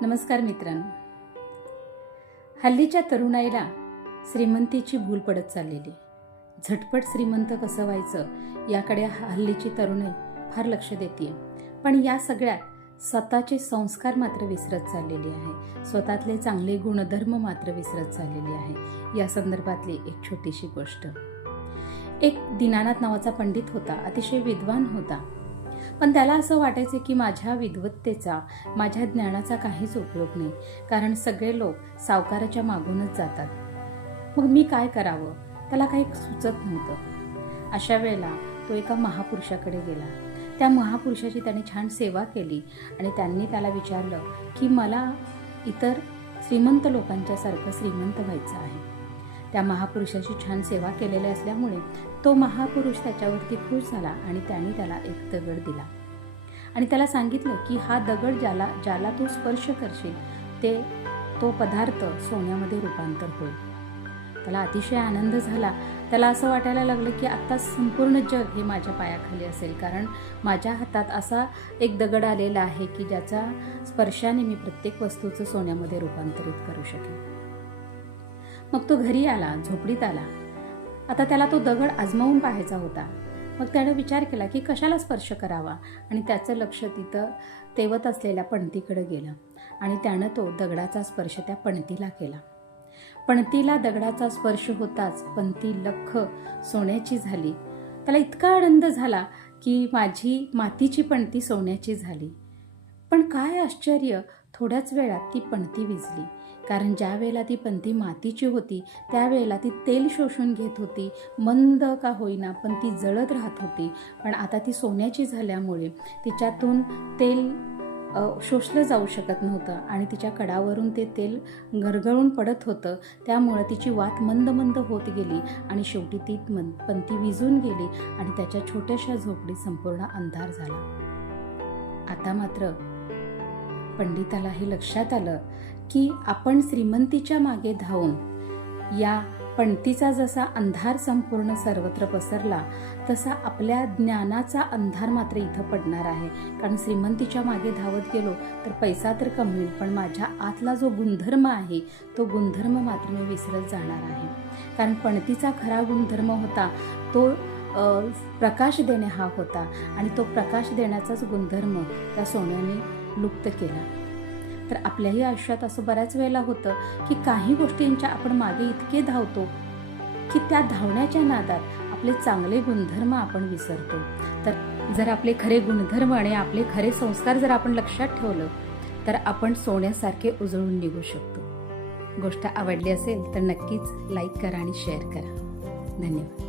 नमस्कार मित्रांनो. हल्लीच्या तरुणाईला श्रीमंतीची भूल पडत चाललेली. झटपट श्रीमंत कसं व्हायचं याकडे हल्लीची तरुणाई फार लक्ष देते. पण या सगळ्यात स्वतःचे संस्कार मात्र विसरत चाललेली आहे. स्वतःतले चांगले गुणधर्म मात्र विसरत चाललेली आहे. या संदर्भातली एक छोटीशी गोष्ट. एक दीनानाथ नावाचा पंडित होता. अतिशय विद्वान होता. पण त्याला असं वाटायचं की माझ्या विद्वत्तेचा, माझ्या ज्ञानाचा काहीच उपयोग नाही, कारण सगळे लोक सावकाराच्या मागूनच जातात. मग मी काय करावं त्याला काही सुचत नव्हतं. अशा वेळेला तो एका महापुरुषाकडे गेला. त्या महापुरुषाची त्याने छान सेवा केली आणि त्यांनी त्याला विचारलं की मला इतर श्रीमंत लोकांच्यासारखं श्रीमंत व्हायचं आहे. त्या महापुरुषाची छान सेवा केलेली असल्यामुळे तो महापुरुष त्याच्यावरती खुश झाला आणि त्याने त्याला एक दगड दिला आणि त्याला सांगितलं की हा दगड ज्याला तू स्पर्श करशील तो पदार्थ सोन्यामध्ये रूपांतर होईल. त्याला अतिशय आनंद झाला. त्याला असं वाटायला लागलं की आता संपूर्ण जग हे माझ्या पायाखाली असेल, कारण माझ्या हातात असा एक दगड आलेला आहे की ज्याच्या स्पर्शाने मी प्रत्येक वस्तूचं सोन्यामध्ये रूपांतरित करू शकेन. मग तो घरी आला, झोपडीत आला. आता त्याला तो दगड आजमावून पाहायचा होता. मग त्याने विचार केला की कशाला स्पर्श करावा, आणि त्याचं लक्ष तिथं तेवत असलेल्या पणतीकडे गेलं आणि त्यानं तो दगडाचा स्पर्श त्या पणतीला केला. पणतीला दगडाचा स्पर्श होताच पणती लख्ख सोन्याची झाली. त्याला इतका आनंद झाला की माझी मातीची पणती सोन्याची झाली. पण काय आश्चर्य, थोड्याच वेळात ती पणती विझली. कारण ज्या वेळेला ती पणती मातीची होती त्यावेळेला ती तेल शोषून घेत होती. मंद का होईना पण ती जळत राहत होती. पण आता ती सोन्याची झाल्यामुळे तिच्यातून तेल शोषलं जाऊ शकत नव्हतं आणि तिच्या कडावरून ते तेल गरगळून पडत होतं. त्यामुळं तिची वात मंद मंद होत गेली आणि शेवटी ती पणती विझून गेली आणि त्याच्या छोट्याशा झोपडीत संपूर्ण अंधार झाला. आता मात्र पंडिताला हे लक्षात आलं की आपण श्रीमंतीच्या मागे धावून या पणतीचा जसा अंधार संपूर्ण सर्वत्र पसरला तसा आपल्या ज्ञानाचा अंधार मात्र इथं पडणार आहे. कारण श्रीमंतीच्या मागे धावत गेलो तर पैसा तर कमवेल, पण माझ्या आतला जो गुणधर्म आहे तो गुणधर्म मात्र मी विसरत जाणार आहे. कारण पणतीचा खरा गुणधर्म होता तो प्रकाश देणे हा होता आणि तो प्रकाश देण्याचाच गुणधर्म त्या सोन्याने लुप्त केला. तर आपल्याही आयुष्यात असं बऱ्याच वेळेला होतं की काही गोष्टींच्या आपण मागे इतके धावतो की त्या धावण्याच्या नादात आपले चांगले गुणधर्म आपण विसरतो. तर जर आपले खरे गुणधर्म आणि आपले खरे संस्कार जर आपण लक्षात ठेवलं तर आपण सोन्यासारखे उजळून निघू शकतो. गोष्ट आवडली असेल तर नक्कीच लाईक करा आणि शेअर करा. धन्यवाद.